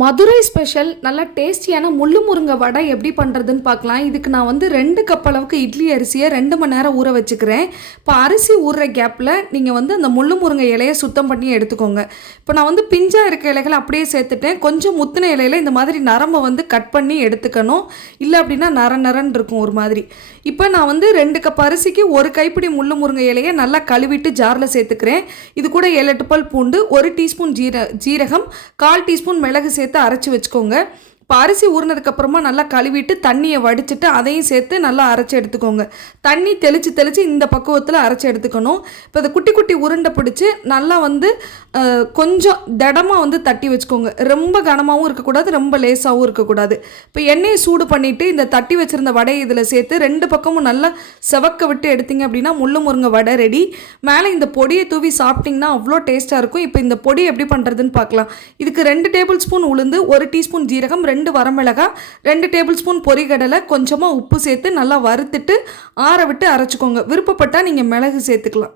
Madurai special நல்ல டேஸ்டியான முள்ளு முருங்கை வடை எப்படி பண்ணுறதுன்னு பார்க்கலாம். இதுக்கு நான் வந்து 2 கப் அளவுக்கு இட்லி அரிசியை 2 மணி நேரம் ஊற வச்சுக்கிறேன். இப்போ அரிசி ஊறுற கேப்பில் நீங்கள் வந்து அந்த முள்ளு முருங்கை இலையை சுத்தம் பண்ணி எடுத்துக்கோங்க. இப்போ நான் வந்து பிஞ்சாக இருக்க இலைகளை அப்படியே சேர்த்துட்டேன். கொஞ்சம் முத்தின இலையில் இந்த மாதிரி நரம்பை வந்து கட் பண்ணி எடுத்துக்கணும். இல்லை அப்படின்னா நரன்னு இருக்கும் ஒரு மாதிரி. இப்போ நான் வந்து 2 கப் அரிசிக்கு 1 கைப்பிடி முள்ளு முருங்கை இலையை நல்லா கழுவிட்டு ஜாரில் சேர்த்துக்கிறேன். இது கூட 7-8 பல் பூண்டு, 1 டீஸ்பூன் ஜீரகம், 1/4 டீஸ்பூன் மிளகு சேர்த்து அரைச்சி வச்சுக்கோங்க. இப்போ அரிசி ஊறினதுக்கப்புறமா நல்லா கழுவிட்டு தண்ணியை வடிச்சிட்டு அதையும் சேர்த்து நல்லா அரைச்சி எடுத்துக்கோங்க. தண்ணி தெளித்து இந்த பக்குவத்தில் அரைச்சி எடுத்துக்கணும். இப்போ இதை குட்டி குட்டி உருண்டை பிடிச்சி நல்லா வந்து கொஞ்சம் திடமாக வந்து தட்டி வச்சுக்கோங்க. ரொம்ப கனமாகவும் இருக்கக்கூடாது, ரொம்ப லேசாகவும் இருக்கக்கூடாது. இப்போ எண்ணெயை சூடு பண்ணிவிட்டு இந்த தட்டி வச்சுருந்த வடையை இதில் சேர்த்து 2 பக்கமும் நல்லா செவக்க விட்டு எடுத்திங்க அப்படின்னா முள்ளு முருங்கை வடை ரெடி. மேலே இந்த பொடியை தூவி சாப்பிட்டிங்கன்னா அவ்வளோ டேஸ்ட்டாக இருக்கும். இப்போ இந்த பொடி எப்படி பண்ணுறதுன்னு பார்க்கலாம். இதுக்கு 2 டேபிள் ஸ்பூன் உளுந்து, 1 டீஸ்பூன் ஜீரகம், 2 வரமிளகாய், 2 டேபிள் ஸ்பூன் பொரிகடலை, கொஞ்சமாக உப்பு சேர்த்து நல்லா வறுத்துட்டு ஆற விட்டு அரைச்சிக்கோங்க. விருப்பப்பட்டால் நீங்கள் மிளகு சேர்த்துக்கலாம்.